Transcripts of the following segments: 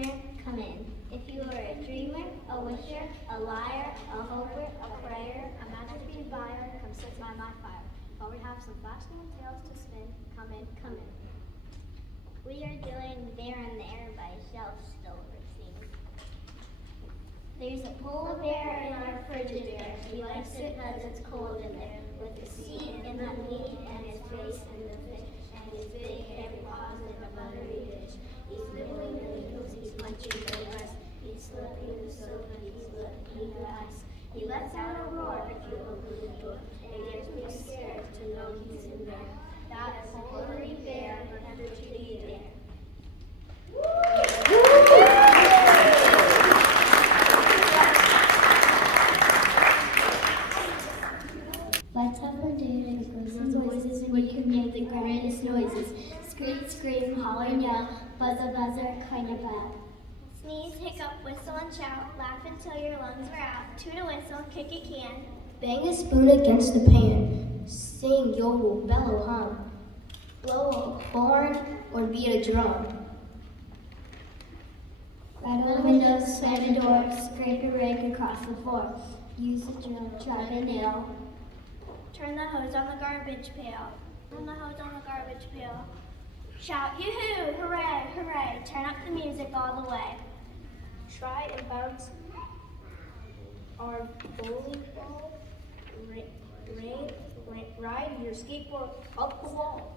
dreamer, come in. If you are a dreamer, a wisher, a liar, a hoper, a prayer, a masterpiece buyer, come sit by my fire. While we have some fascinating tales to spin, come in, come in. We are doing There and There by Shelf Silverstein. There's a polar bear in our Frigidaire. He likes it because it's cold in there. With the sea and the meat and his face and the fish and his big hairy paws in a buttery dish. He's nibbling the needles, he's munching the rest. He's slurping the soda, he's licking the ice. He lets out a roar if you open the door. It gives me a scare to know he's in there. That is a polar bear for Frigidaire. Let's have a day that goes in voices and we can make the greatest noises. Screech, scream, holler, and yell, buzzer, buzzer, kind of bad. Sneeze, hiccup, whistle, and shout, laugh until your lungs are out. Toot a whistle, kick a can. Bang a spoon against the pan. Sing, yodel, bellow, hum. Blow a horn or beat a drum. Rattle the windows, slam the door, scrape a rake across the floor. Use a drill, drive a nail. Turn the hose on the garbage pail. Turn the hose on the garbage pail. Shout, yoo-hoo, hooray, hooray. Turn up the music all the way. Try and bounce our bowling ball. Ride your skateboard up the wall.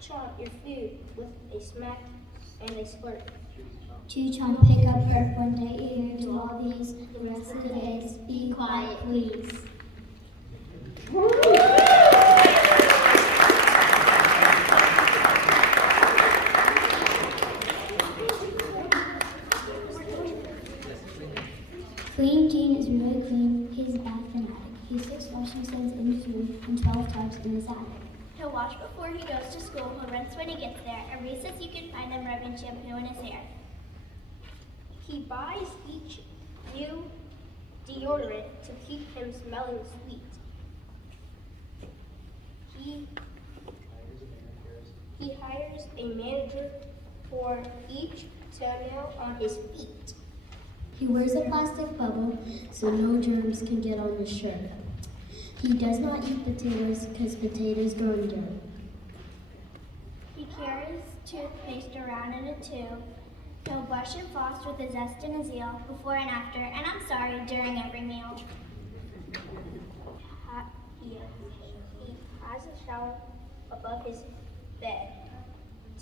Chomp your food with a smack and a slurp. Chew, chomp, pick up, burp, one day ear, do all these, the rest of the days, be quiet, please. Clean Gene is really clean. He's a bath fanatic. He's 6 washing machines in food and 12 tubs in his attic. He'll wash before he goes to school. He'll rinse when he gets there. At recess you can find him rubbing shampoo in his hair. He buys each new deodorant to keep him smelling sweet. He hires a manager for each toenail on his feet. He wears a plastic bubble so no germs can get on his shirt. He does not eat potatoes because potatoes grow in dirt. He carries toothpaste around in a tube. He'll brush and floss with a zest and a zeal before and after, and I'm sorry, during every meal. He has a shower above his bed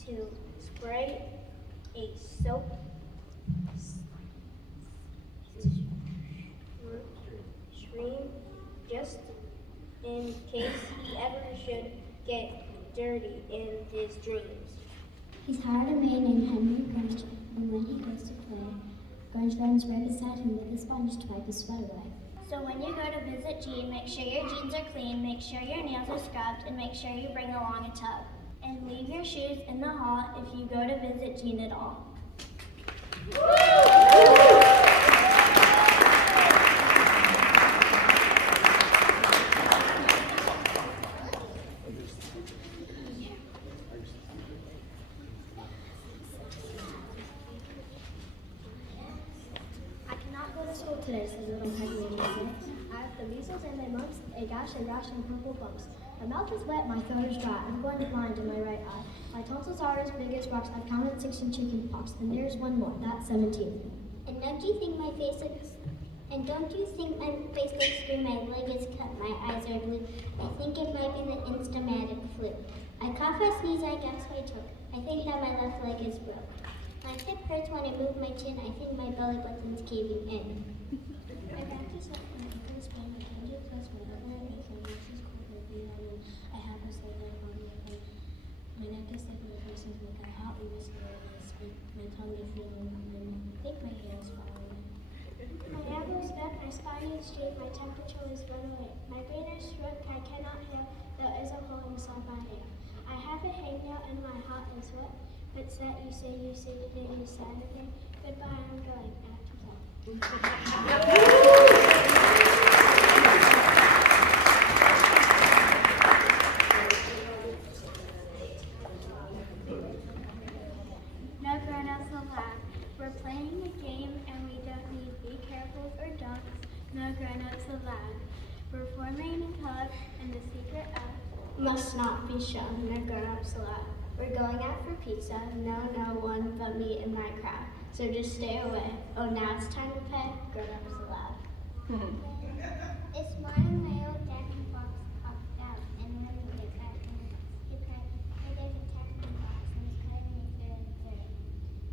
to spray a soap stream just in case he ever should get dirty in his dreams. He's hired a maid named Henry Grunge, and when he goes to play, Grunge runs right beside him with a sponge to wipe his sweat away. So when you go to visit Gene, make sure your jeans are clean, make sure your nails are scrubbed, and make sure you bring along a tub. And leave your shoes in the hall if you go to visit Gene at all. Today, said little Peggy and Missy. I have the measles and my mumps, a gash and rash and purple bumps. My mouth is wet, my throat is dry. I'm going blind in my right eye. My tonsils are as big as rocks. I've counted 6 in chicken pox. And there's one more. That's 17. And don't you think my face looks green? My leg is cut. My eyes are blue. I think it might be the instamatic flu. I cough, I sneeze, I gasp, I choke. I think that my left leg is broke. My hip hurts when I move my chin. I think my belly button's caving in. My back is up, my ankle is pain, my hand is close, my elbow and ankle, my face is cold, my feet are numb. I have a slight leg on my head. My neck is thick, my face is weak. I hotly whisper when I speak. My tongue is feeling numb. I think my hands falling. My elbow is bent, my spine is straight, my temperature is runaway. My brain is shrunk, I cannot hear. There is a hole inside my hair. I have a hangnail in my heart is wet. What's that you say today, you Saturday? Goodbye, I'm going back to bed. playing a game and we don't need be careful or don'ts, no grown-ups allowed. We're forming in color and the secret of Must not be shown, no grown-ups allowed. We're going out for pizza, no one but me and my crowd. So just stay away. Oh, now it's time to pay, grown-ups allowed. This morning my old Jack in the Box popped out, and when it got in, he cried, "Hey, there's a Jack in the Box," and he's cutting it very.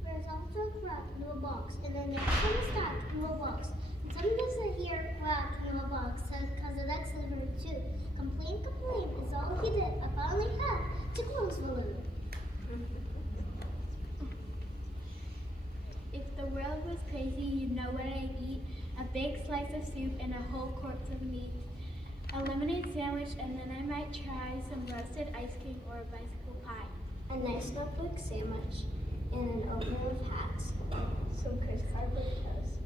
There's also a crack in the box, and then there's some stuck in the box. And some doesn't hear crack in the box, because of that silver too. Complain is all he did. I finally had to close the lid. if the world was crazy, you'd know what I'd eat. A big slice of soup and a whole quarts of meat. A lemonade sandwich, and then I might try some roasted ice cream or a bicycle pie. A nice snowflake sandwich and an oatmeal of hats. Some crisp hardwood toast.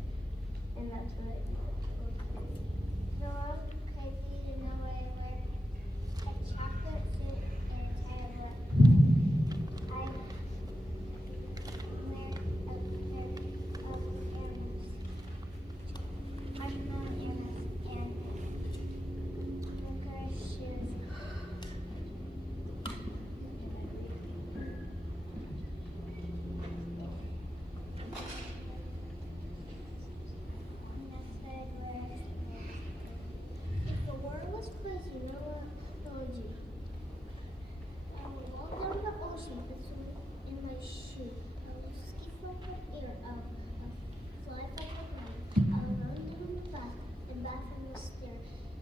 And that's what I eat. The world was crazy to know what I learned. A chocolate soup and a tire left. I learned a pair of earrings. I'm not earrings and licorice shoes. If the world was crazy, no one would you. I would walk down the ocean with some in my shoe. I would skip from the air. I would fly from the ground. I would run down the bath and bath from the stair.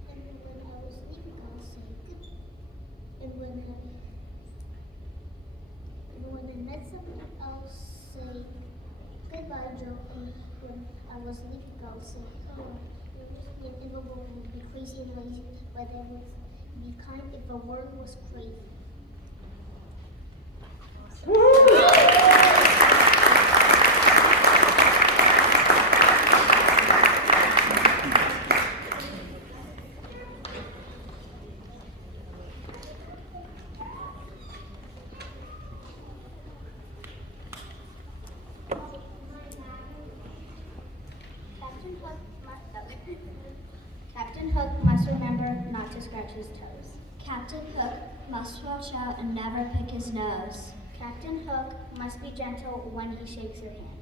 And when I was leaving, I would say good. And when I met someone, I would say goodbye, Joe. And when I was leaving, I would say, oh, if the world would be crazy and lazy, but it would be kind if the world was crazy. Captain Hook must remember not to scratch his toes. Captain Hook must watch out and never pick his nose. Captain Hook must be gentle when he shakes your hand.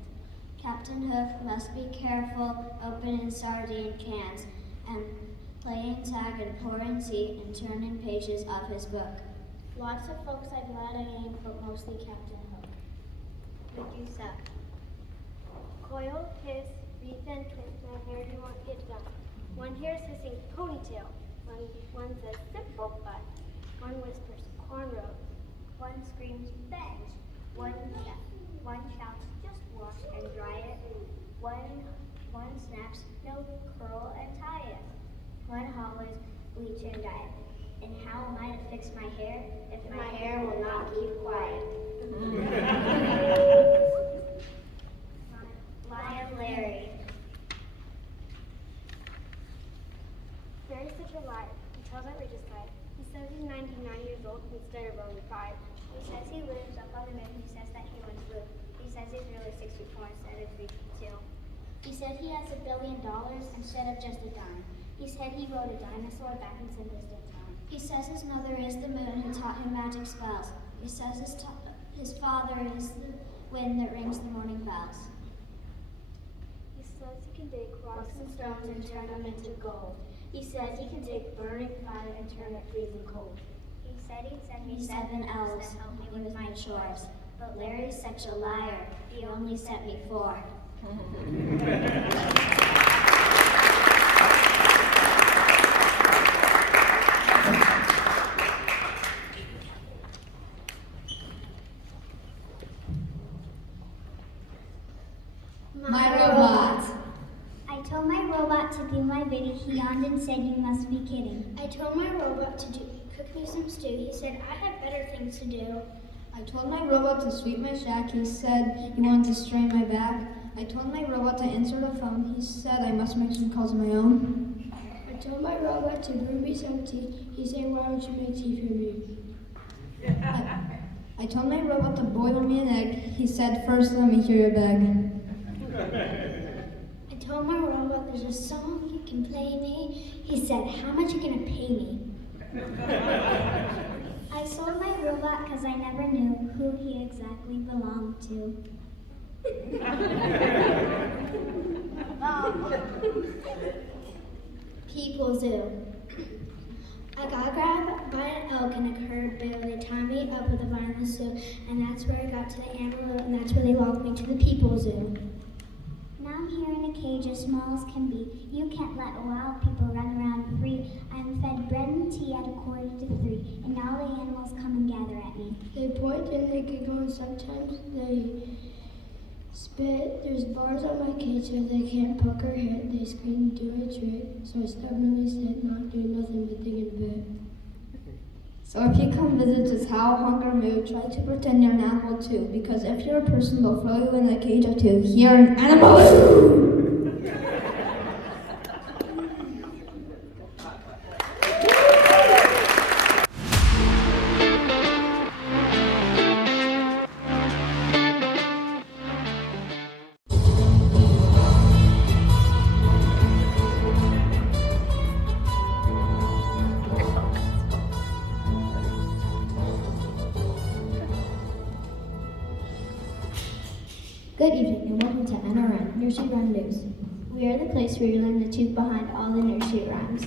Captain Hook must be careful opening sardine cans and playing tag and pouring tea and turning pages of his book. Lots of folks I'm glad I ain't, but mostly Captain Hook. Medusa. Coil, kiss, wreath and twist, my hair do not get done. One hears hissing ponytail, one says simple butt, one whispers cornrow, one screams bench, one shouts just wash and dry it, one snaps no curl and tie it, one hollers bleach and dye it. And how am I to fix my hair if my hair will not keep quiet? Lion Larry. Larry's such a liar. He tells outrageous lies. He says he's 99 years old instead of only 5. He says he lives up on the moon. He says that he once flew. He says he's really 6 feet 4 instead of 3 feet 2. He said he has $1 billion instead of just a dime. He said he rode a dinosaur back in some distant time. He says his mother is the moon who taught him magic spells. He says his father is the wind that rings the morning bells. He says he can take rocks and stones and turn them into gold. He says he can take burning fire and turn it freezing cold. He said he'd send me 7 elves to help me with my chores. But Larry's such a liar, he only sent me 4. My robot. I told my robot to do my bidding. He yawned and said, "You must be kidding." I told my robot to cook me some stew. He said, I have better things to do. I told my robot to sweep my shack. He said he wanted to strain my back. I told my robot to answer the phone. He said I must make some calls of my own. I told my robot to brew me some tea. He said, why would you make tea for me? I told my robot to boil me an egg. He said, first let me hear your bag. I told my robot there's a song you can play me. He said, how much you gonna pay me? I sold my robot because I never knew who he exactly belonged to. People Zoo. I got grabbed by an elk and a herd bear. They tied me up with a vine in the zoo, and that's where I got to the animal, and that's where they walked me to the People Zoo. Now I'm here in a cage as small as can be. You can't let wild people run around free. I'm fed bread and tea at 2:45, and all the animals come and gather at me. They point and they giggle, and sometimes they spit. There's bars on my cage so they can't poke or hit. They scream, do a trick. So I stubbornly sit, not doing nothing but thinking a bit. So if you come visit, just howl, honk, or moo. Try to pretend you're an animal too, because if you're a person, they'll throw you in a cage or two. You're an animal! Good evening and welcome to NRN, Nursery Rhyme News. We are the place where you learn the truth behind all the nursery rhymes.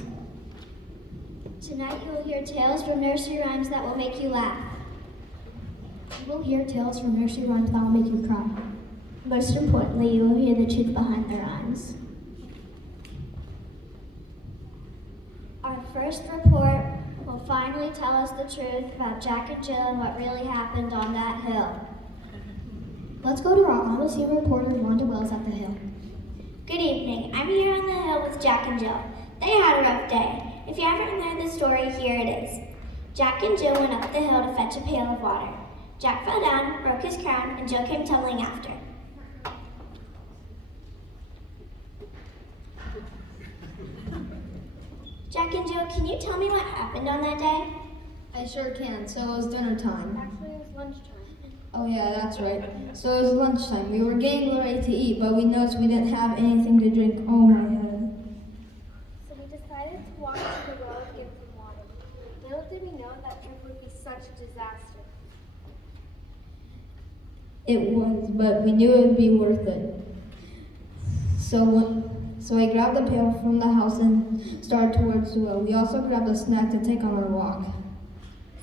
Tonight you will hear tales from nursery rhymes that will make you laugh. You will hear tales from nursery rhymes that will make you cry. Most importantly, you will hear the truth behind the rhymes. Our first report will finally tell us the truth about Jack and Jill and what really happened on that hill. Let's go to our on-the-scene reporter, Wanda Wells, at the hill. Good evening. I'm here on the hill with Jack and Jill. They had a rough day. If you haven't heard the story, here it is. Jack and Jill went up the hill to fetch a pail of water. Jack fell down, broke his crown, and Jill came tumbling after. Jack and Jill, can you tell me what happened on that day? I sure can. So it was dinner time. Actually, it was lunchtime. Oh yeah, that's right. So it was lunchtime. We were getting ready to eat, but we noticed we didn't have anything to drink. Oh my head. So we decided to walk to the well and get some water. Little did we know that trip would be such a disaster. It was, but we knew it would be worth it. So I grabbed the pail from the house and started towards the well. We also grabbed a snack to take on our walk.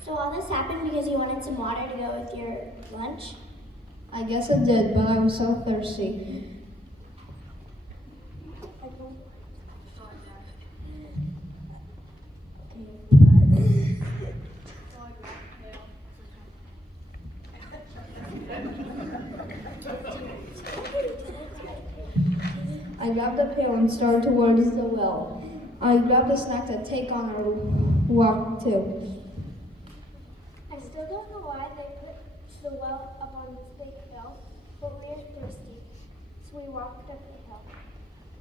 So all this happened because you wanted some water to go with your lunch? I guess it did, but I was so thirsty. I grabbed the pail and started towards the well. I grabbed a snack to take on our walk too. I still don't know why they put the well up on this big hill, but we were thirsty, so we walked up the hill.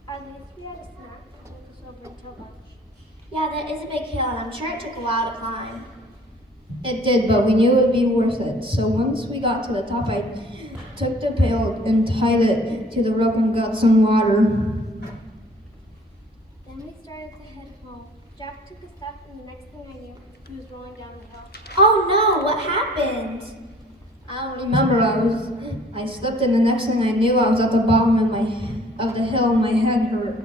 At least we had a snack to take us over until lunch. Yeah, that is a big hill, and I'm sure it took a while to climb. It did, but we knew it would be worth it. So once we got to the top, I took the pail and tied it to the rope and got some water. Then we started to head home. Jack took a step, and the next thing I knew, he was rolling down the hill. Oh no, what happened? I don't remember. I slipped, and the next thing I knew, I was at the bottom of the hill. My head hurt.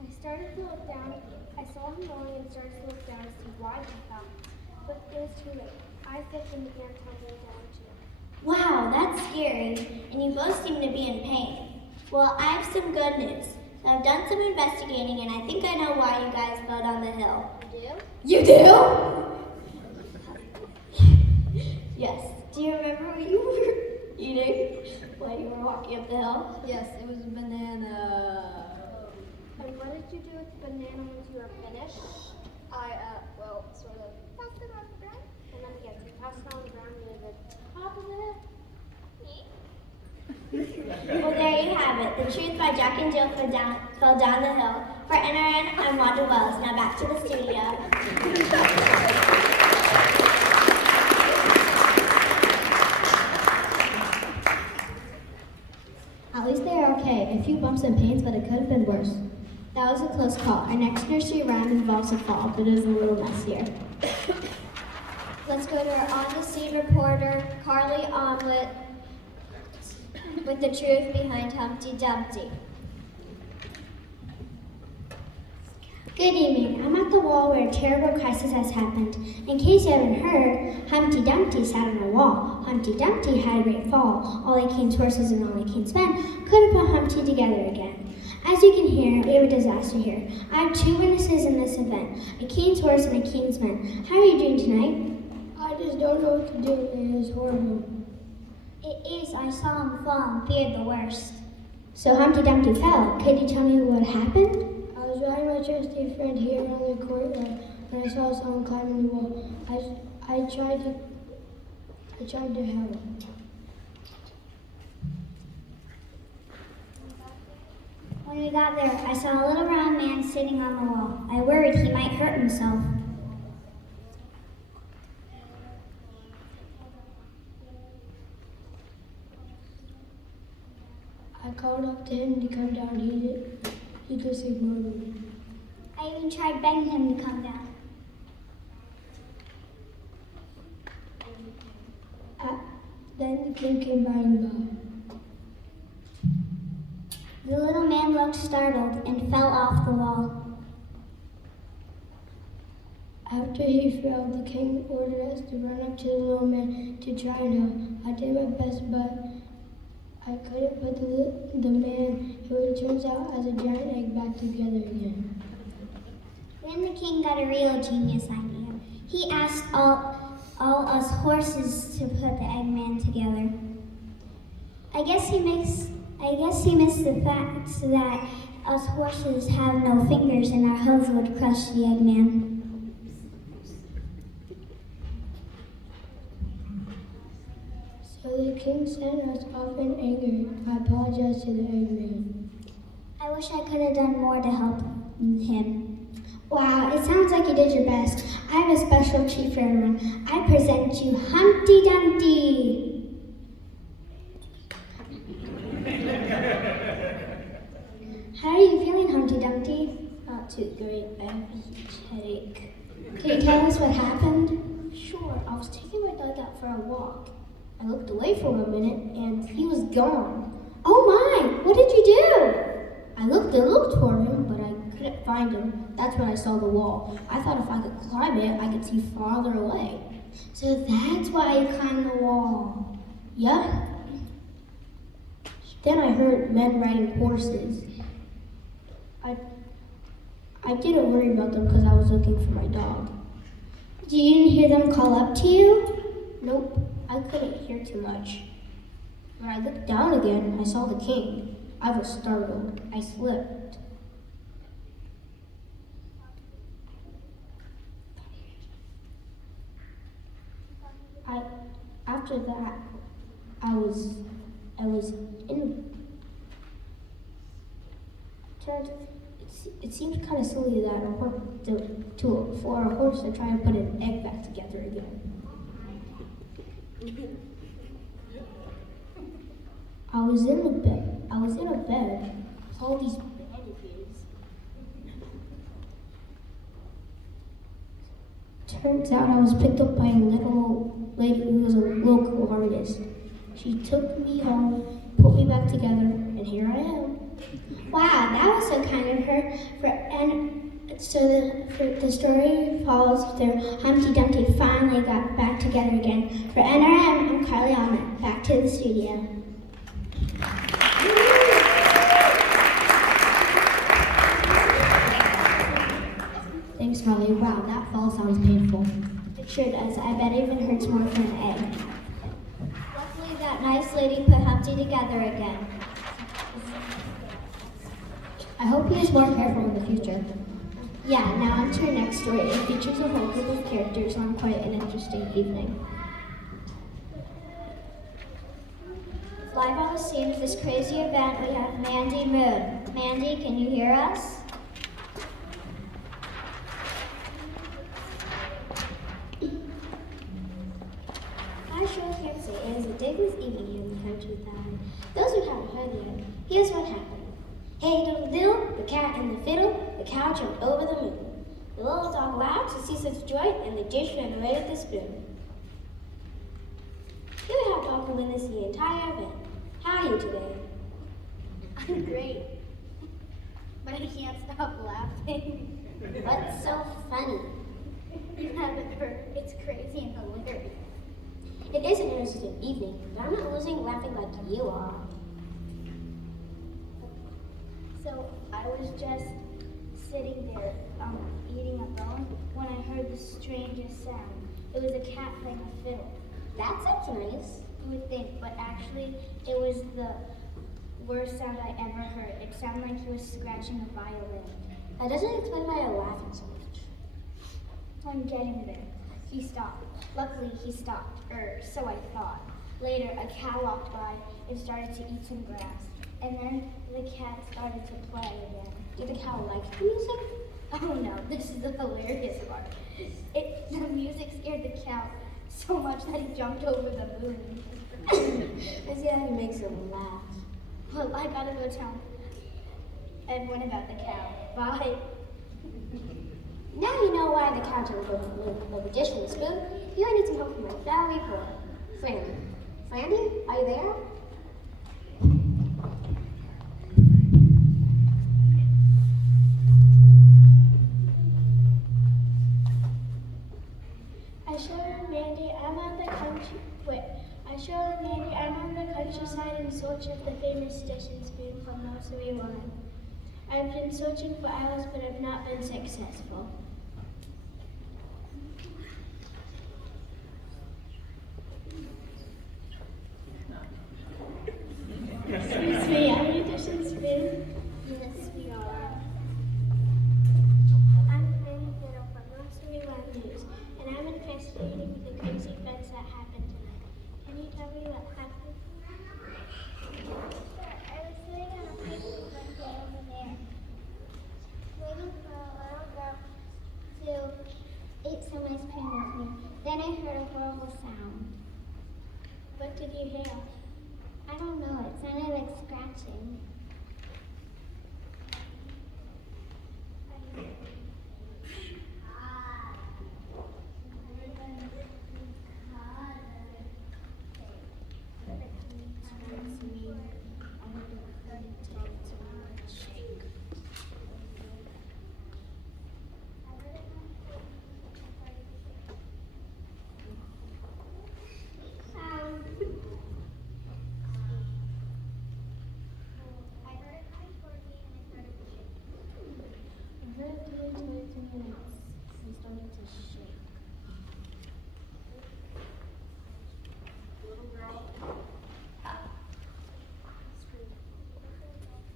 I started to look down. I saw him rolling and started to look down to see why he fell. But it was too late. I slipped and began tumbling down too. Wow, that's scary, and you both seem to be in pain. Well, I have some good news. So I've done some investigating, and I think I know why you guys fell down the hill. You do? Yes. Do you remember what you were eating while you were walking up the hill? Yes, it was a banana. And what did you do with the banana once you were finished? Well, sort of. Passed it on the ground. And then yes, you passed it on the ground near the top of the hill. Well, there you have it. The Truth by Jack and Jill fell down the hill. For NRN, I'm Wanda Wells. Now back to the studio. A few bumps and pains, but it could have been worse. That was a close call. Our next nursery rhyme involves a fall, but it is a little messier. Let's go to our on-the-scene reporter, Carly Omelet, with the truth behind Humpty Dumpty. Good evening. I'm at the wall where a terrible crisis has happened. In case you haven't heard, Humpty Dumpty sat on a wall. Humpty Dumpty had a great fall. All the king's horses and all the king's men couldn't put Humpty together again. As you can hear, we have a disaster here. I have two witnesses in this event, a king's horse and a king's men. How are you doing tonight? I just don't know what to do. It is horrible. It is. I saw him fall and feared the worst. So Humpty Dumpty fell. Could you tell me what happened? I was riding my trusty friend here on the courtyard when I saw someone climbing the wall. I tried to help. When we got there, I saw a little round man sitting on the wall. I worried he might hurt himself. I called up to him to come down. He just ignored me. I even tried begging him to come down. Then the king came by and The little man looked startled and fell off the wall. after he fell, the king ordered us to run up to the little man to try and help. I did my best, but I couldn't put the man, who it turns out as a giant egg, back together again. Then the king got a real genius idea. He asked all us horses to put the Eggman together. I guess he missed the fact that us horses have no fingers and our hooves would crush the Eggman. So the king sent us off in anger. I apologized to the Eggman. I wish I could have done more to help him. Wow, it sounds like you did your best. I have a special treat for everyone. I present you Humpty Dumpty. How are you feeling, Humpty Dumpty? Not too great. I have a huge headache. Can you tell us what happened? Sure, I was taking my dog out for a walk. I looked away for a minute and he was gone. Oh my, what did you do? I looked and looked for him, but I couldn't find him. That's when I saw the wall. I thought if I could climb it, I could see farther away. So that's why you climbed the wall. Yeah. Then I heard men riding horses. I didn't worry about them because I was looking for my dog. You didn't hear them call up to you? Nope, I couldn't hear too much. When I looked down again, I saw the king. I was startled. I slipped. After that, I was in. It seems kind of silly that for a horse to try and put an egg back together again. I was in a bed with all these bandages. Turns out I was picked up by a little lady who was a local artist. She took me home, put me back together, and here I am. Wow, that was so kind of her. The story follows through Humpty Dumpty finally got back together again. For NRM, I'm Carly Almond. Back to the studio. Thanks, Carly. Wow, that fall sounds painful. It sure does. I bet it even hurts more for an egg. Luckily, that nice lady put Humpty together again. I hope he is more careful in the future. Yeah, now on to our next story. It features a whole group of characters on quite an interesting evening. Live on the scene of this crazy event, we have Mandy Moon. Mandy, can you hear us? I sure can't say. It is a day with Evie here in the countryside. Those who haven't heard yet, here's what happened. Hey diddle diddle, the cat and the fiddle, the cow jumped over the moon. The little dog laughed to see such joy, and the dish ran away with the spoon. You would have dog to win this the entire event. How are you today? I'm great. But I can't stop laughing. What's so funny? You haven't heard. It's crazy and hilarious. It is an interesting evening, but I'm not losing laughing like you are. So I was just sitting there eating a bone when I heard the strangest sound. It was a cat playing a fiddle. That sounds nice. You would think, but actually it was the worst sound I ever heard. It sounded like he was scratching a violin. That doesn't explain why you're laughing so much. I'm getting there. He stopped. Luckily, he stopped, or so I thought. Later, a cow walked by and started to eat some grass. And then the cat started to play again. Did the cow like the music? Oh no, this is the hilarious part. The music scared the cow so much that he jumped over the moon. I see how he makes him laugh. Well, I gotta go tell everyone about the cow. Bye. Now you know why the cow jumped over the moon, but the dish and the spoon. You I need some help from my very poor Franny. Franny, are you there? I'm on the countryside in search of the famous dish and spoon from Nursery 1. I've been searching for hours, but have not been successful. Excuse me, are you dish and spoon? Yes, we are. I'm Fanny Fiddle from Nursery 1 News, and I'm investigating the crazy events that happened tonight. Can you tell me what happened? I was sitting on a picnic bench over there, waiting for a little girl to eat some ice cream with me. Then I heard a horrible sound. What did you hear? I don't know, it sounded like scratching.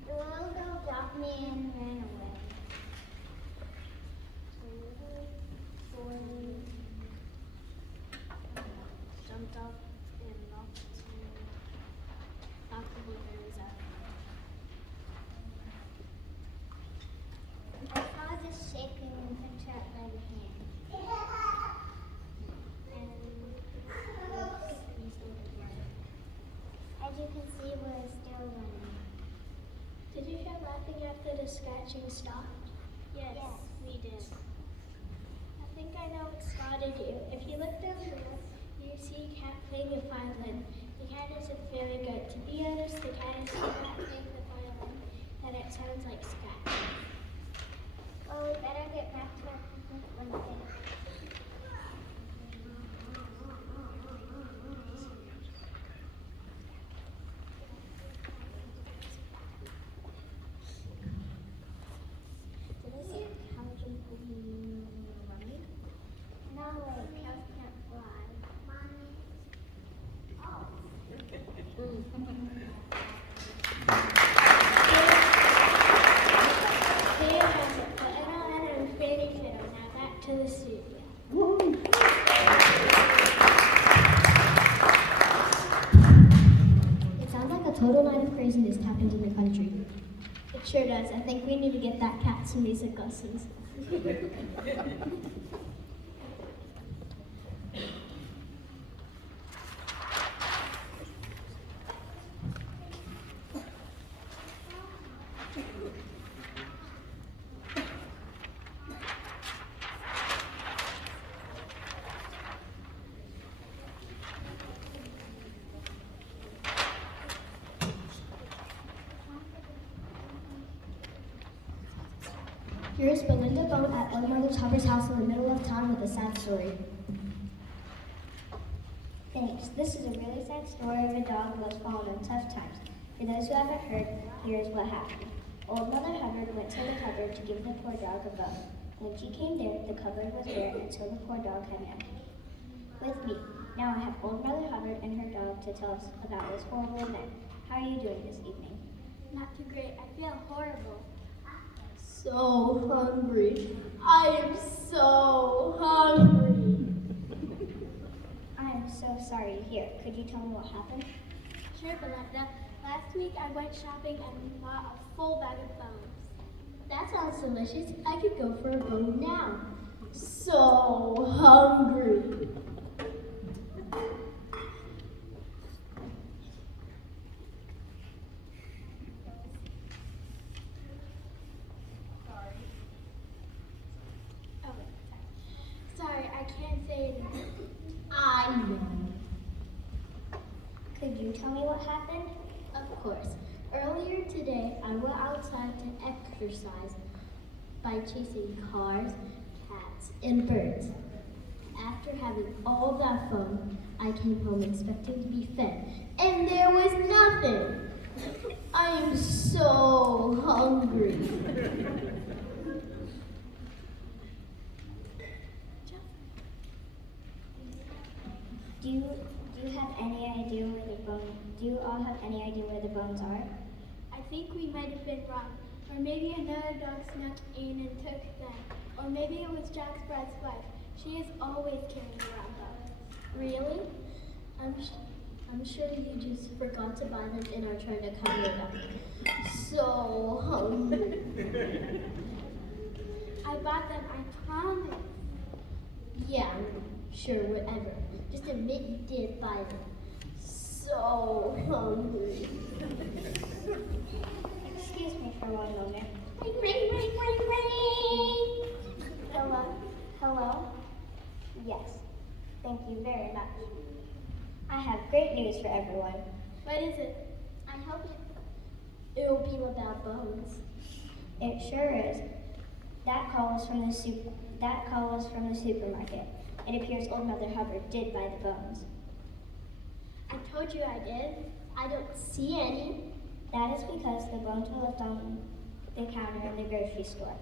The little girl dropped me and ran away. Jumped up and knocked the blueberries out. I saw this shaking and picked her up by the hand. And we started running. As you can see, we're still running. Did you hear laughing after the scratching stopped? Yes, we did. I think I know what started you. If you look down there, you see a cat playing a violin. The cat isn't very good. To be honest, the cat is so not playing the violin that it sounds like scratching. Well, we better get back to our picnic one day. Did I see a cow jump over the moon when we were running? No way, cows can't fly. There has it. But I don't let him Fanny Fiddle. Now back to the studio. It sounds like a total night of craziness happened in the country. It sure does. I think we need to get that cat some music lessons. Here's Belinda Bone at Old Mother Hubbard's house in the middle of town with a sad story. Thanks. This is a really sad story of a dog who was fallen in tough times. For those who haven't heard, here's what happened. Old Mother Hubbard went to the cupboard to give the poor dog a bone. When she came there, the cupboard was bare until the poor dog had none. With me, now I have Old Mother Hubbard and her dog to tell us about this horrible event. How are you doing this evening? Not too great. I feel horrible. So hungry. I am so hungry. I am so sorry to hear. Could you tell me what happened? Sure, Belinda. Last week I went shopping and bought a full bag of bones. That sounds delicious. I could go for a bone now. So hungry. Oh, sorry, I can't say anything. I know. Could you tell me what happened? Of course. Earlier today, I went outside to exercise by chasing cars, cats, and birds. After having all that fun, I came home expecting to be fed, and there was nothing. I am so hungry. Do you have any idea where the bone? Do you all have any idea where the bones are? I think we might have been wrong. Or maybe another dog snuck in and took them. Or maybe it was Jack's brad's wife. She is always carrying around bones. Really? I'm sure you just forgot to buy them and are trying to cover it up. So hungry. I bought them, I promise. Yeah, sure, whatever. Just admit you did buy them. So hungry. Excuse me for one moment. Ring, ring, ring, ring, ring. Hello? Hello? Yes. Thank you very much. I have great news for everyone. What is it? I hope it'll be about bones. It sure is. That call was from the supermarket. It appears Old Mother Hubbard did buy the bones. I told you I did. I don't see any. That is because the bones were left on the counter in the grocery store.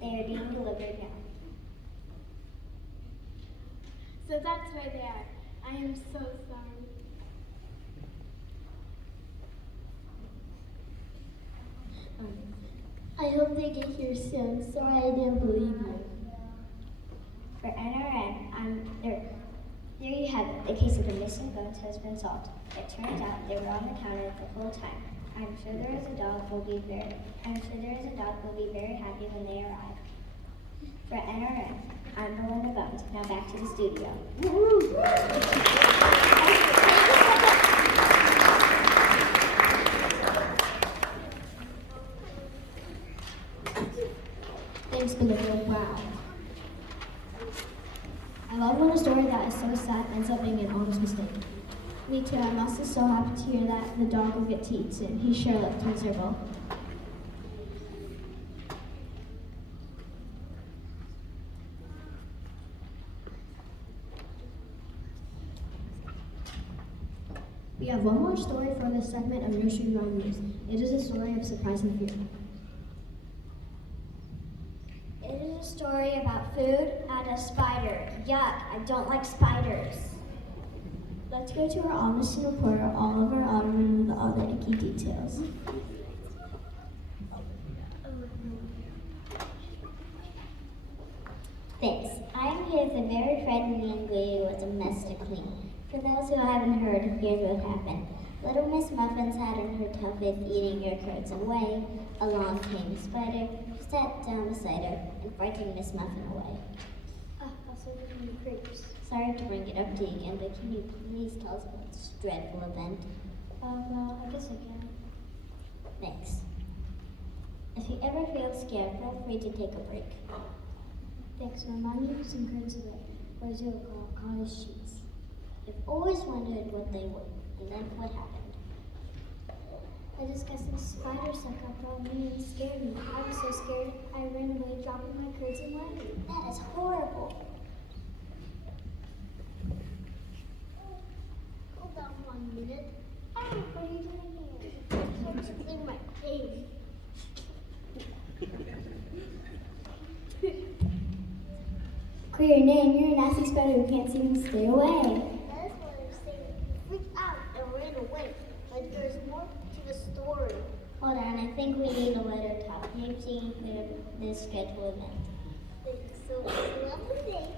They are being delivered now. So that's where they are. I am so sorry. I hope they get here soon. Sorry I didn't believe you. For NRN, there you have it. The case of the missing bones has been solved. It turns out they were on the counter the whole time. I'm sure there is a dog will be very happy when they arrive. For NRN, I'm Belinda Bones. Now back to the studio. Thanks, Belinda. Wow. I love when a story that is so sad ends up being an honest mistake. Me too. I'm also so happy to hear that the dog will get to eat soon. He sure looked miserable. We have one more story for this segment of Nursery Rhyme News. It is a story of surprise and fear. It is a story about food and a spider. Yuck, I don't like spiders. Let's go to our Austin reporter, Oliver Otterman, with all the icky details. Thanks. I'm here with a very friendly young lady who has a mess to clean. For those who haven't heard, here's what happened. Little Miss Muffins had in her toughest eating your curds away. Along came a spider, who sat down beside her and frightened Miss Muffin away. Also giving me creeps. Sorry to bring it up to you again, but can you please tell us about this dreadful event? Well, I guess I can. Thanks. If you ever feel scared, feel free to take a break. Thanks. My mom used some curds away. What is it called? Cottage cheese. I've always wondered what they were, and then what happened. I A disgusting spider stuck up on me and scared me. I was so scared I ran away, dropping my curds and wet. That is horrible. Hold on 1 minute. Oh, what are you doing here? I'm here to clean my face. Clear your name. You're a nasty spider who can't seem to stay away. That is what I'm saying. Freaked out and ran away. But there's more to the story. Hold on, I think we need a letter talk. Maybe the schedule event. So it was a lovely day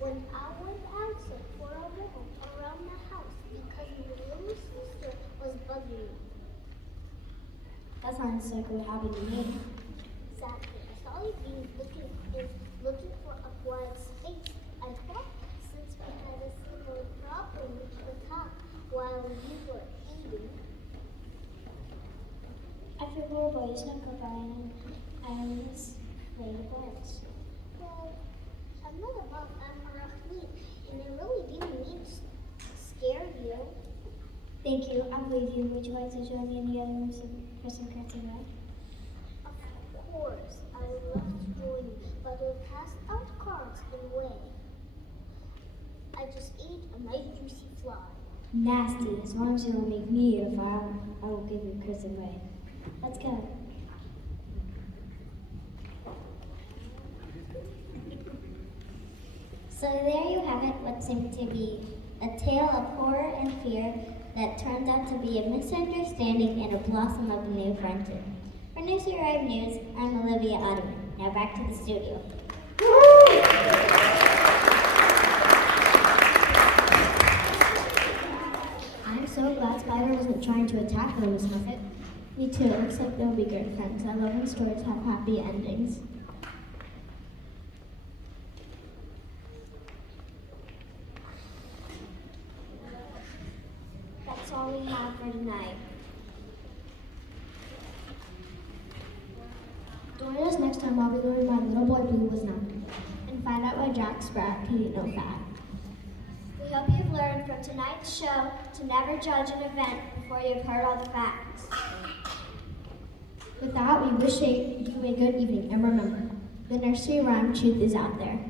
when I went outside for a walk around the house because my little sister was bugging me. That sounds like what happened to me. Exactly. I saw you being looking for a quiet space. I thought since we had a similar problem, we could talk while you were eating. I feel horrible. You snuck up on me. I was laid to beds. Well, I'm not about Amarachni, and I really didn't mean to scare you. Thank you. I believe you. Would you like to join me in the other room for some curtsy ride? Of course, I would love to join you, but we'll pass out cards anyway. I just ate a nice juicy fly. Nasty. As long as you don't make me eat a file, I will give you curtsy away. Let's go. So there you have it, what seemed to be a tale of horror and fear that turned out to be a misunderstanding and a blossom of a new friendship. For Nursery Rhyme News, I'm Olivia Ottoman. Now back to the studio. I'm so glad Spider wasn't trying to attack them, Miss Muffet. Me too. It looks like they'll be good friends. I love when stories have happy endings. That's all we have for tonight. Join us next time while we learn why Little Boy Blue was nothing, and find out why Jack Sprat can eat no fat. We hope you've learned from tonight's show to never judge an event before you've heard all the facts. With that, we wish you a good evening, and remember, the nursery rhyme truth is out there.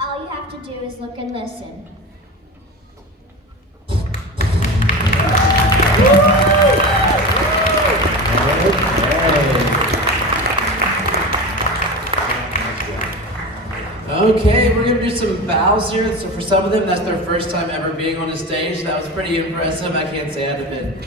All you have to do is look and listen. Okay, we're gonna do some bows here. So for some of them, that's their first time ever being on a stage. That was pretty impressive. I can't say I'd have been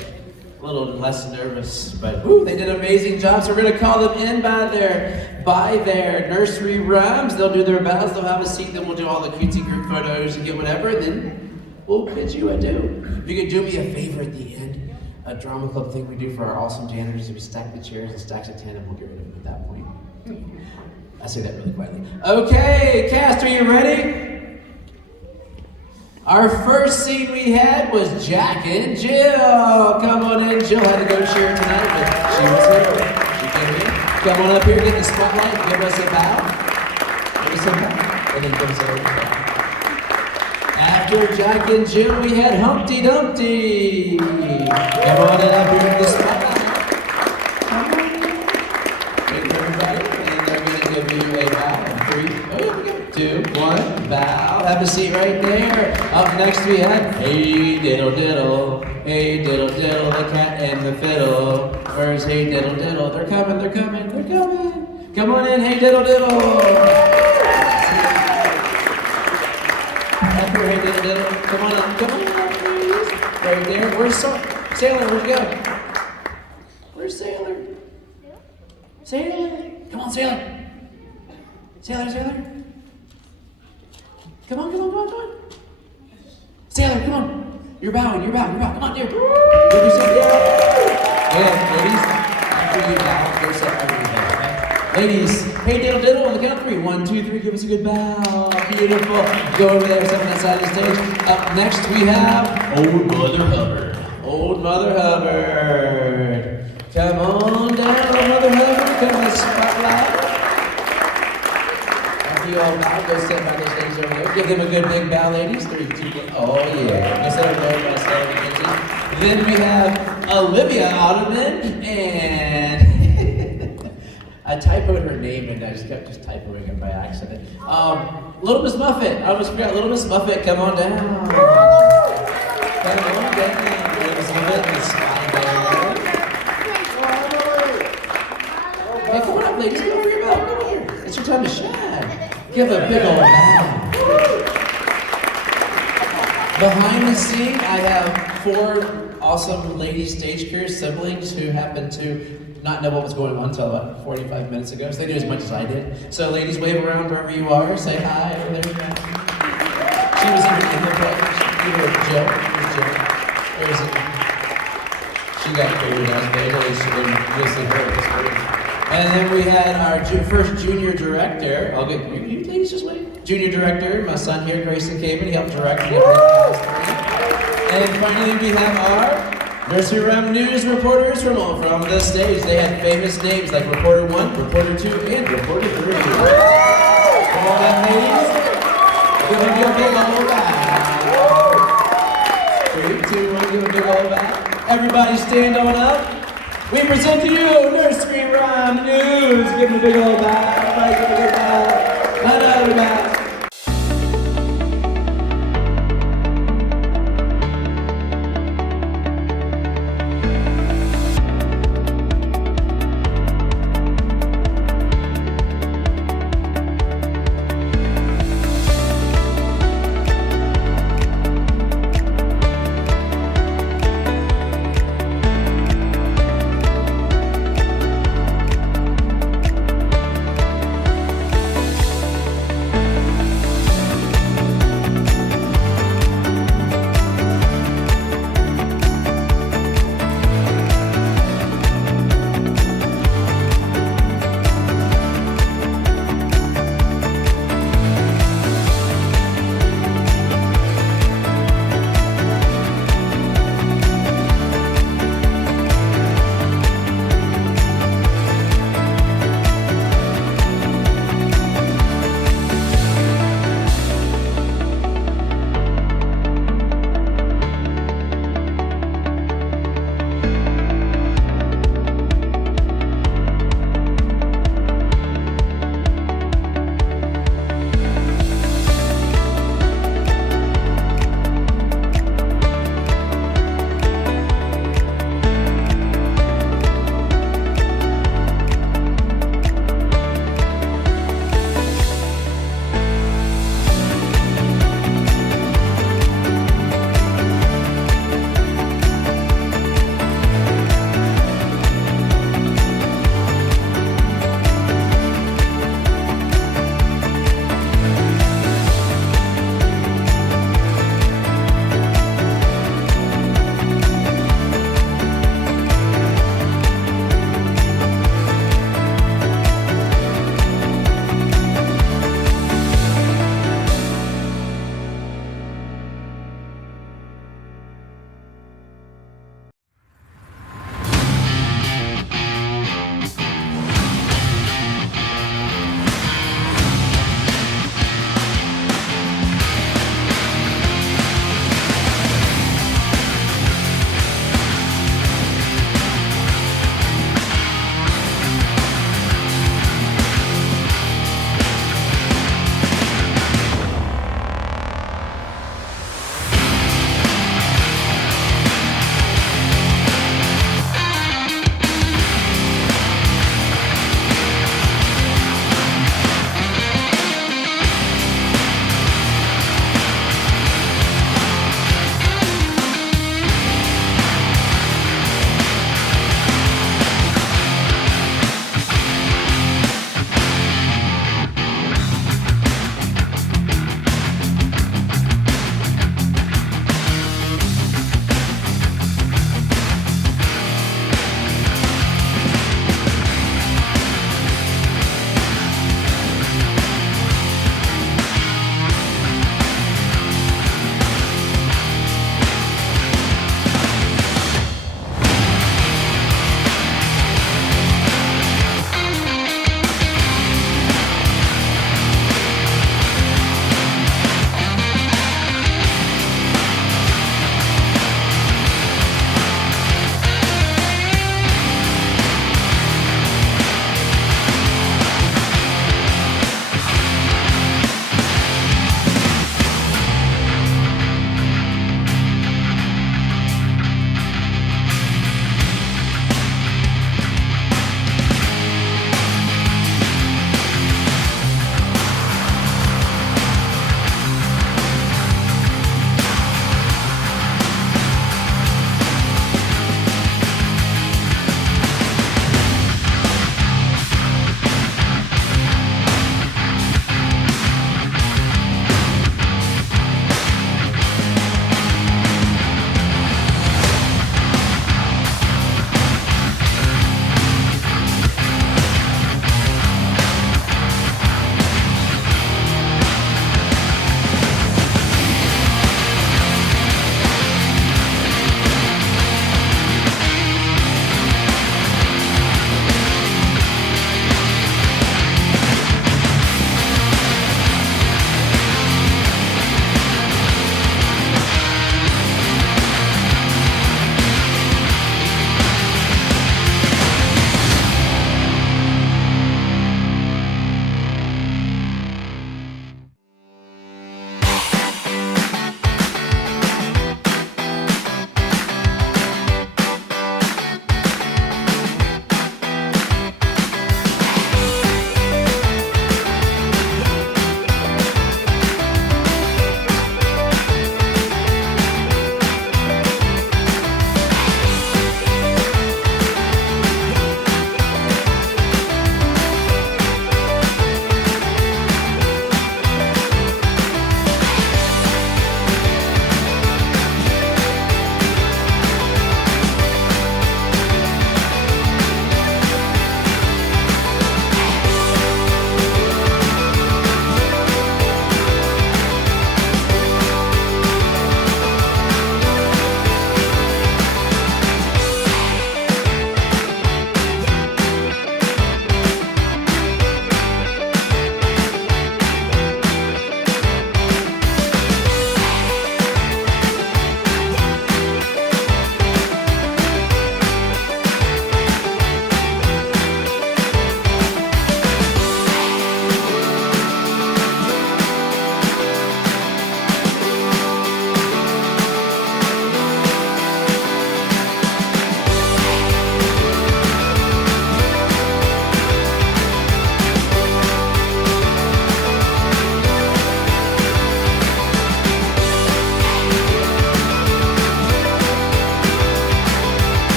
a little less nervous, but whew, they did an amazing job. So we're gonna call them in by their nursery rhymes. They'll do their bows, they'll have a seat, then we'll do all the cutesy group photos and get whatever, and then we'll bid you adieu. If you could do me a favor at the end, a drama club thing we do for our awesome janitors, is we stack the chairs and stacks of 10 and we'll get rid of them at that point. I say that really quietly. Okay, cast, are you ready? Our first scene we had was Jack and Jill. Come on in. Jill had to go cheer tonight, but she was here. She came in. Come on up here, get the spotlight, give us a bow. Give us a bow. And then give us a bow. After Jack and Jill, we had Humpty Dumpty. Come on in up here, get the spotlight. Give you a bow. 3, here we go. 2, 1, bow. Have a seat right there. Up next we have Hey Diddle Diddle. Hey Diddle Diddle, the cat and the fiddle. Where's Hey Diddle Diddle? They're coming, they're coming, they're coming. Come on in, Hey Diddle Diddle. Up here, Hey Diddle Diddle. Come on up, please. Right there. Where's Sailor? Where'd you go? Where's Sailor? Sailor? Come on, Sailor. Sailor. Come on. Sailor, come on. You're bowing. Come on, dear. And ladies, after you bow, go set everything. Ladies, Hey Diddle Diddle on the count of 3. 1, 2, 3, give us a good bow. Beautiful. Go over there, step on that side of the stage. Up next we have Old Mother Hubbard. Old Mother Hubbard. Come on down, Old Mother Hubbard. Come on the spotlight. You all bow, go sit by the stage over there. Give them a good big bow, ladies. 3, 2, 1. Oh, yeah. Go sit over there, Then we have Olivia Ottoman, and I typoed her name and I just kept typoing it by accident. Little Miss Muffet. I almost forgot. Little Miss Muffet, come on down. Come on down. Little Miss Muffet is fine there. Hey, come on up, ladies. Come over here. Come over here. It's your time to shine. Give a big old bow. Behind the scene, I have 4 awesome lady stage crew siblings who happen to not know what was going on until about 45 minutes ago. So they knew as much as I did. So ladies, wave around wherever you are. Say hi over there. She was even in the play. You were Joe. Where is it? She got figured out later. She didn't listen to her. And then we had our first junior director. I'll get you ladies just wait. Junior director, my son here, Grayson Caven. He helped direct me. And finally, we have our nursery rhyme news reporters from the stage. They had famous names like Reporter 1, Reporter 2, and Reporter 3. Come on up, ladies. Give a big old bow. 3, 2, 1, give a big old bow. Everybody stand on up. We present to you Nursery Rhyme News. Give them a big old bow. Everybody give a big bow. Another bow.